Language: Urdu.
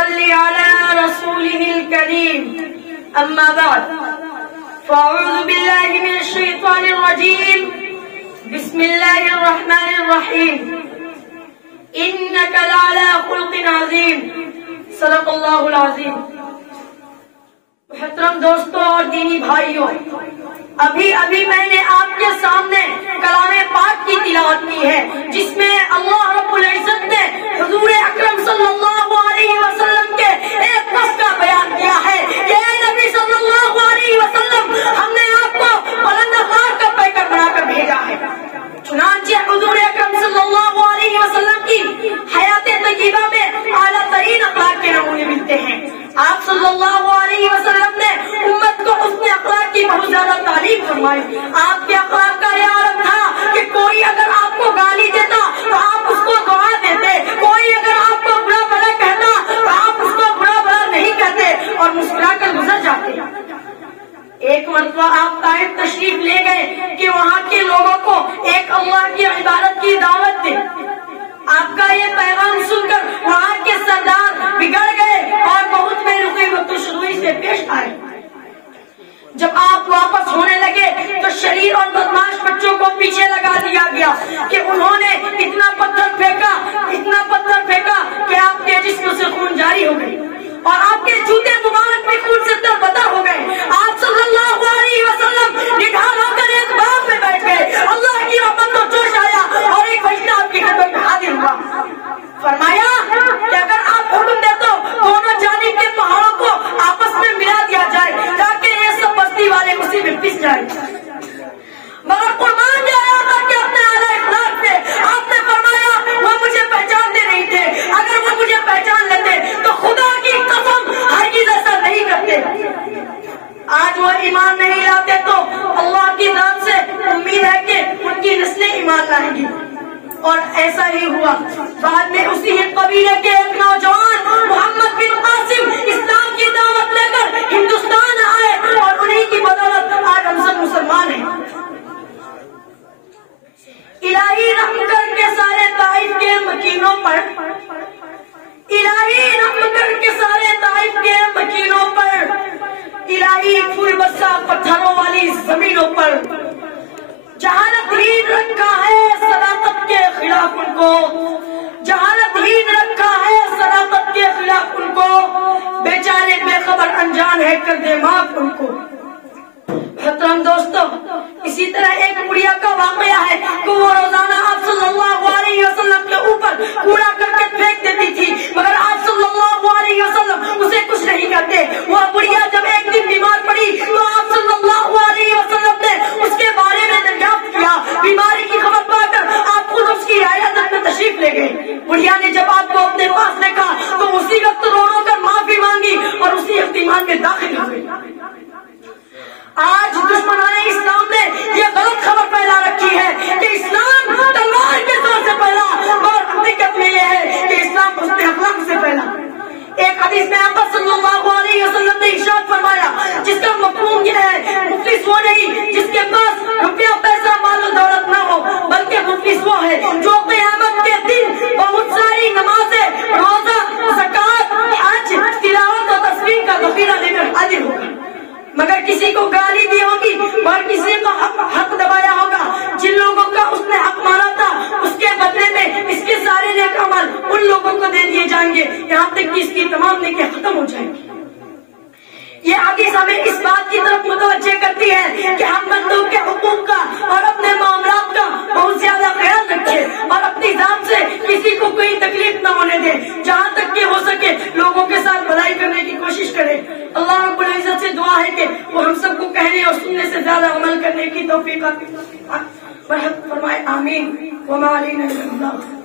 صل على رسوله الكريم. أما بعد فأعوذ بالله من الشيطان الرجيم. بسم الله الرحمن الرحيم. إنك لعلى خلق عظيم. صدق اللہ العظیم. محترم دوستوں اور دینی بھائیوں، ابھی میں نے آپ کے سامنے کلام پاک کی تلاوت کی ہے، جس میں اللہ رب العزت نے حضور اکرم صلی اللہ علیہ وسلم کے ایک نص کا بیان کیا ہے کہ اے نبی صلی اللہ علیہ وسلم، ہم نے آپ کو بلند اخلاق کا پیکر بنا کر بھیجا ہے. چنانچہ حضور اکرم صلی اللہ علیہ وسلم کی حیات طیبہ میں اعلیٰ ترین اخلاق کے نمونے ملتے ہیں. آپ صلی اللہ علیہ وسلم نے امت کو حسن اخلاق کی بہت زیادہ تعلیم فرمائی. آپ کے اخلاق کا یہ عالم تھا کہ کوئی اگر آپ کو گالی دیتا تو آپ اس کو دعا دیتے، کوئی اگر آپ کو برا بھلا کہتا تو آپ اس کو برا بھلا نہیں کہتے اور مسکرا کر گزر جاتے. ایک مرتبہ آپ طائف تشریف لے گئے کہ وہاں کے لوگوں کو ایک اللہ کی عبادت کی دعوت دے. آپ کا یہ پیغام سن کر وہاں کے سردار بگڑ گئے اور بہت بے رخی و تشدد سے پیش آئے. جب آپ واپس ہونے لگے تو شریر اور بدماش بچوں کو پیچھے لگا دیا گیا کہ انہوں نے اتنا پتھر پھینکا کہ آپ کے جسم سے خون جاری ہو گئی اور آپ کے جوتے مبارک میں خون سے تربتر ہو گئے. آپ صلی اللہ علیہ وسلم نگاہ ہو کر ایک باغ میں بیٹھ گئے. اللہ کی رحمت کو جوش آیا اور ایک فرشتہ آپ کی خدمت میں حاضر ہوا. فرمایا کہ اگر آپ حکم دے تو دونوں جانب کے پہاڑوں کو آپس میں ملا دیا جائے تاکہ یہ سب بستی والے اسی میں پس جائیں. مگر قربان جایا اللہ کے اپنے اعلیٰ اخلاق سے آپ نے فرمایا وہ مجھے پہچانتے نہیں تھے. اگر وہ مجھے پہچان لیتے تو خدا کی قسم ہرگز ایسا نہیں کرتے. آج وہ ایمان نہیں لاتے تو اللہ کی ذات سے امید ہے کہ ان کی نسلیں ایمان لائیں گی. اور ایسا ہی ہوا. بعد میں اسی قبیلے کے ایک نوجوان محمد بن قاسم اسلام کی دعوت لے کر ہندوستان آئے اور انہی کی بدولت آج ہم سب مسلمان ہیں. الہی رحم کر کے سارے طائف کے مکینوں پر، الہی رحم کر کے سارے طائف کے مکینوں پر، الہی پھول برسا پتھروں والی زمینوں پر. جہالت ہی رکھا ہے صداقت کے خلاف ان کو، جہالت ہی رکھا ہے صداقت کے خلاف ان کو، بیچارے بے خبر انجان ہے کر دے معاف ان کو. محترم دوستو، اسی طرح ایک بڑھیا کا واقعہ ہے کہ وہ روزانہ آپ صلی اللہ علیہ وسلم کے اوپر کوڑا کر کے پھینک دیتی تھی، مگر آپ صلی اللہ علیہ وسلم اسے کچھ نہیں کرتے. وہ بڑھیا جب ایک دن بیمار پڑی تو آپ صلی اللہ علیہ وسلم نے اس کے بارے میں دریافت کیا. بیماری کی خبر پا کر آپ خود اس کی عیادت میں تشریف لے گئے. بڑھیا نے جب آپ کو اپنے پاس دیکھا تو اسی وقت رو رو کر معافی مانگی اور اسی اہتمام میں داخل ہو گئی. آج دشمنان اسلام نے یہ غلط خبر پھیلا رکھی ہے کہ اسلام تلوار کے زور سے پھیلا، اور حقیقت میں یہ ہے کہ اسلام حسن اخلاق سے پھیلا. ایک حدیث میں آقا صلی اللہ علیہ وسلم نے ارشاد فرمایا جس کا مفہوم یہ ہے مفلس وہ نہیں جس کے پاس روپیہ پیسہ مال و دولت نہ ہو، بلکہ مفلس وہ ہے جو قیامت کے دن بہت ساری نمازیں، روزہ، زکات، حج، تلاوت و تسبیح کا ذخیرہ لے کر حاضر ہوگا، مگر کسی کو گالی دی ہوگی اور کسی کا حق دبایا ہوگا. جن لوگوں کا اس نے حق مارا تھا اس کے بدلے میں اس کے سارے نیک عمل ان لوگوں کو دے دیے جائیں گے یہاں تک کہ اس کی تمام نیکیاں ختم ہو جائیں گی. یہ حدیث ہمیں اس بات کی طرف متوجہ کرتی ہے کہ ہم بندوں کے حقوق کا اور اپنے معاملات کا بہت زیادہ خیال رکھیں اور اپنی ذات سے کسی کو کوئی تکلیف نہ ہونے دیں. جہاں تک کہ ہو سکے لوگوں کے ساتھ بھلائی کرنے کی کوشش کریں. اللہ رب العزت سے دعا ہے کہ وہ ہم سب کو کہنے اور سننے سے زیادہ عمل کرنے کی توفیق عطا فرمائے. آمین. وما علینا الا البلاغ.